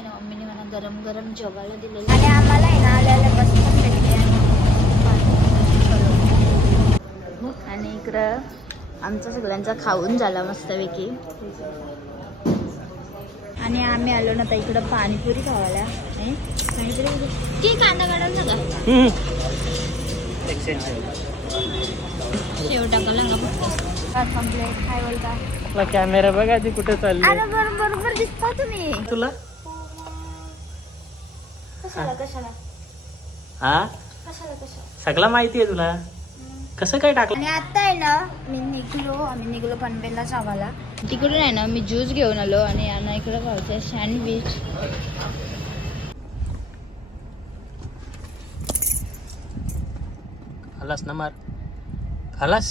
आहे ना मम्मीने मला गरम गरम जेवायला दिलेलं आणि आम्हाला आहे ना आल्याला बस पण भेटली आणि आणि इकडं आमचा सगळ्यांचा खाऊन झाला मस्तपैकी. आणि आम्ही आलो ना आता इकडं पाणीपुरी खावायला. हे? पाणीपुरी की कांदा काढायला का शेव टाकायला कम्प्लेट काय बोलता? कॅमेरा बघा ती कुठे चालली बरोबर दिसता तुम्ही. तुला? कशाला कशाला? हा? कशाला कशाला? सगळं माहिती आहे तुला कसं काय टाकलं? आणि आता आहे ना मी निघलो आम्ही निघलो पनवेलला जावाला तिकडून आहे ना मी ज्यूस घेऊन आलो आणि यांना इकडे पावते सँडविच खालास ना मार. खालास?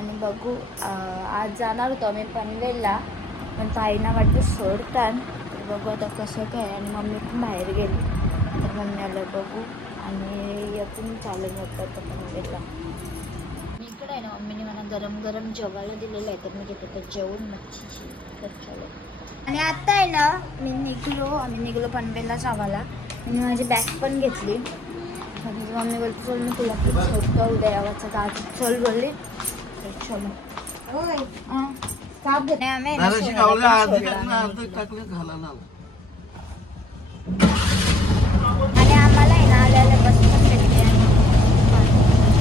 आणि बघू आज जाणार होतो आम्ही पनवेलला पण ताईना वाटतं सोडतान. तर बघू आता कसं काय आणि मम्मी पण बाहेर गेली. तर मम्मी आलं बघू आणि यातून चालून होतं आता पनवेलला. मी इकडे आहे ना मम्मीने मला गरम गरम जेवायला दिलेलं आहे तर मी घेते तर जेवण मच्छीची. तर चलो. आणि आत्ता आहे ना मी निघलो आम्ही निघलो पनवेलला जावाला आणि माझी बॅग पण घेतली. माझी मम्मी बोलते चल मी तुला खूप सोडतो उद्या यावाचं तर आज चल बोलली. तर हां. आणि आम्हाला आहे ना आल्याला बस पण भेटली आणि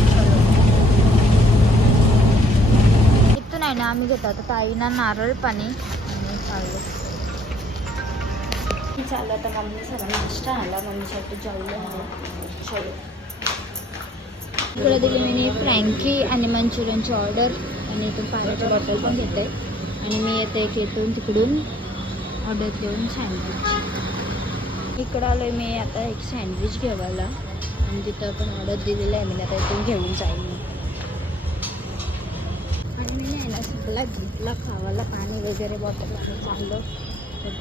चलो. इथून आहे ना आम्ही घेतो. आता ताईना नारळ पाणी आणि चाललो आता मम्मी सगळा नाश्ता आणला मम्मीसाठी जेवलो. आहे चलो. इकडे दिली मी फ्रँकी आणि मंचुरियनची ऑर्डर आणि इथून पाण्याची बॉटल पण घेते. आणि मी येते एक इथून तिकडून ऑर्डर देऊन सँडविच इकडं आलो आहे मी आता एक सँडविच घेवायला. आणि तिथं पण ऑर्डर दिलेलं आहे. मी आता इथून घेऊन जाईन. मी आणि मी नाही ना सगळा घेतला खावायला पाणी वगैरे बॉटल आणि चाललो. तर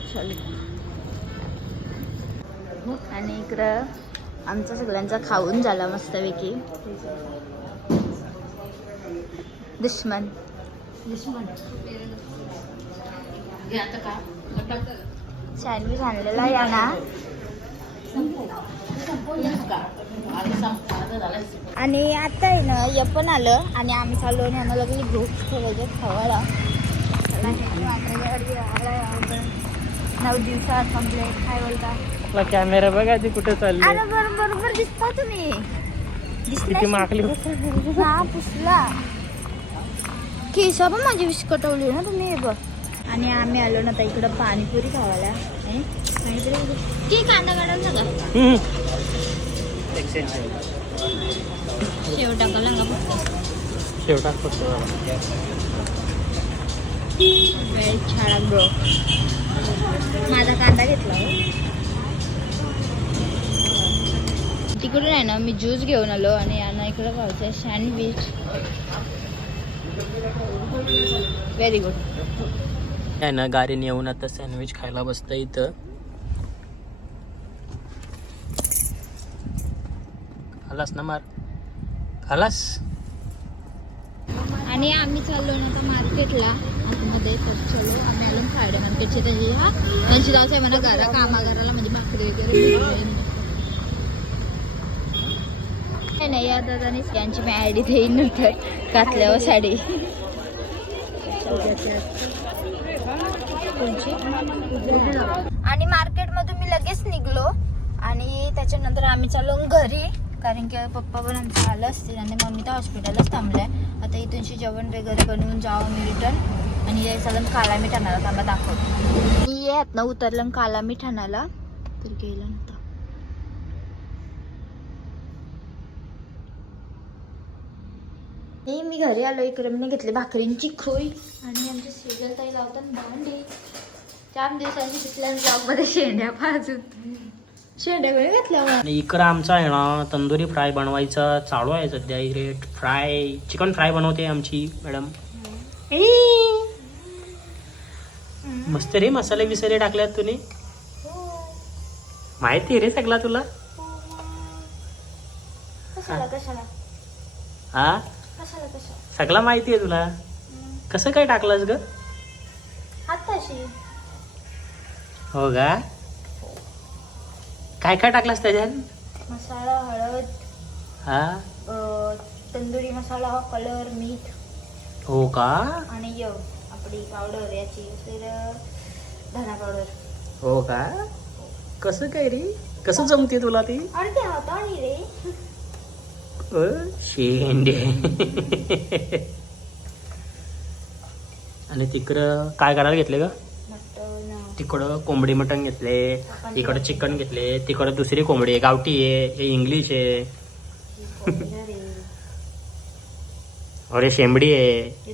आणि इकडं आमचा सगळ्यांचा खाऊन झाला मस्तपैकी. दुश्मन. सँडविच आणलेला या ना आणि आता आहे ना हे पण आलं आणि आम्ही चाललो आणि आम्हाला लागली भूक वगैरे खावायला. चला. नऊ दिवसात कम्प्लेट काय बोलता? आपला कॅमेरा बघा ती कुठे चालली अरे बरोबर बरोबर दिसता तुम्ही. किती दिसला माकली हा पुसला. केस पण माझी विस्कटवली ना तुम्ही हे बघ. आणि आम्ही आलो ना इकडं पाणीपुरी खावायला. हे? पाणीपुरी की कांदा काढायला का शेव टाकायला का फक्त. शेवटा फक्त. वेळ छाडा ब्रो माझा कांदा घेतला हो. तिकडून आहे ना मी ज्यूस घेऊन आलो आणि यांना इकडं पावते सँडविच. व्हेरी गुड आहे ना गाडीने येऊन आता सँडविच खायला बसतं इथं. खालास ना मार. खालास? आणि आम्ही चाललो ना आता मार्केटला. आतमध्ये तर चलो आम्ही आलो फ्रायडे मार्केटची त्याची हा त्यांची जाऊ म्हणा घरा कामा घराला म्हणजे भाकरी वगैरे. नाही नाही या दादाने यांची मी आयडी देईन नंतर. घातल्यावर साडी. आणि मार्केटमधून मी लगेच निघलो आणि त्याच्यानंतर आम्ही चाललो घरी कारण की पप्पा पण आमचं आलं असतील आणि मम्मी तर हॉस्पिटलच थांबलंय. आता इथूनशी जेवण वगैरे बनवून जावं मी रिटर्न आणि चालून काला मीठ आणायला थांबा दाखवतो. मी येत ना उतरलं काला मीठ आणायला. तर गेलं. हे मी घरी आलो इकडे. मी घेतली भाकरींची खोई. आणि आमच्या सिरियल ताई लावतात भांडी. चार दिवसांची तिथल्या जॉबमध्ये शेंड्या पाजून शेंड्या वेळ घातल्या मला. आणि इकडं आमचा आहे ना तंदुरी फ्राय बनवायचा. चालू आहे सध्या इकडे फ्राय चिकन फ्राय बनवते आमची मॅडम. मस्त रे मसाले बिसाले टाकल्यात तुम्ही. हो. माहिती आहे रे सगळा तुला? हा? सगळा माहिती आहे तुला? कसं काय टाकलंस ग? हाताशी. हो का? काय काय टाकलास त्याच्यात? मसाला हळद हा? अ, तंदुरी मसाला कलर मीठ. हो का? आणि य आपली पावडर याची फिर धना पावडर हो का? कसं काय रे? कसं जमते तुला ती? आणि ते हाताने रे. शेंडे. आणि तिकडं काय करायला घेतले ग? तिकडं कोंबडी मटण घेतले इकडं चिकन घेतले तिकडं दुसरी कोंबडी आहे गावठी आहे हे इंग्लिश आहे. अरे शेंबडी आहे.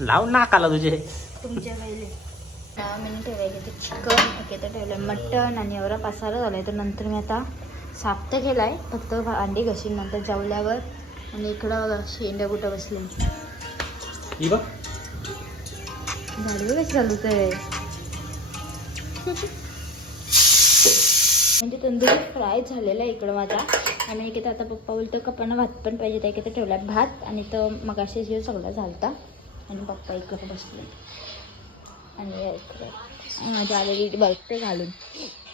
लाव नाकाला तुझे. दहा मिनिट ठेवायचे ते चिकन. ठेवलं मटण आणि एवढा पसारा झालाय तर नंतर मी आता साफ तर केलाय फक्त अंडी घशीन नंतर जेवल्यावर आणि इकडं शेंड्या कुठं बसले. कशी चालू ते म्हणजे तंदुरी फ्राय झालेला आहे इकडं माझा आणि एक आता पप्पा बोलतो कपाना भात पण पाहिजे त्या इकडे ठेवला भात आणि तो मगाशी जीव सगळा झालता. आणि पप्पा इकडं बसले आणि इकडं. माझ्या आलेली बघते घालून.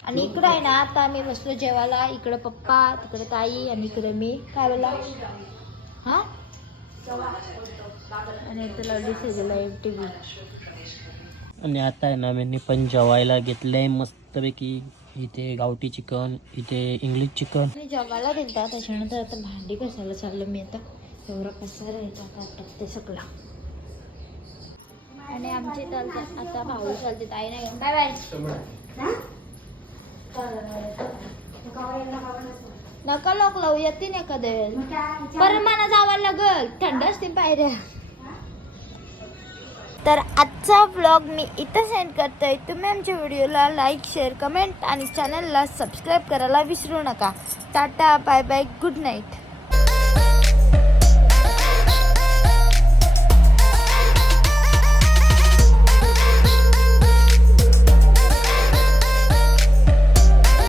आणि इकडं आहे ना आता आम्ही बसलो जेवायला. इकडं पप्पा तिकडे ताई आणि इकडे मी. काय बोला हां? आणि इथं लावली सगळं टी व्ही आणि आता आहे ना मी पण जेवायला घेतलंय. मस्तपैकी इथे गावठी चिकन इथे इंग्लिश चिकन. जगाला दिलता त्याच्यानंतर आता भांडी कसायला चाललं मी आता. एवढा पसारा आहे आता टाकते सगळा. आणि आमचे चालते आता भाऊ चालते ताई नाही बाय बाय नका लोक लावू. येते ना कधी बरं मला जावं लागल. थंड असते पायऱ्या. तर आजचा व्लॉग मी इथं सेंड करतोय. तुम्ही आमच्या व्हिडिओला लाईक शेअर कमेंट आणि चॅनलला सबस्क्राईब करायला विसरू नका. Tata bye bye good night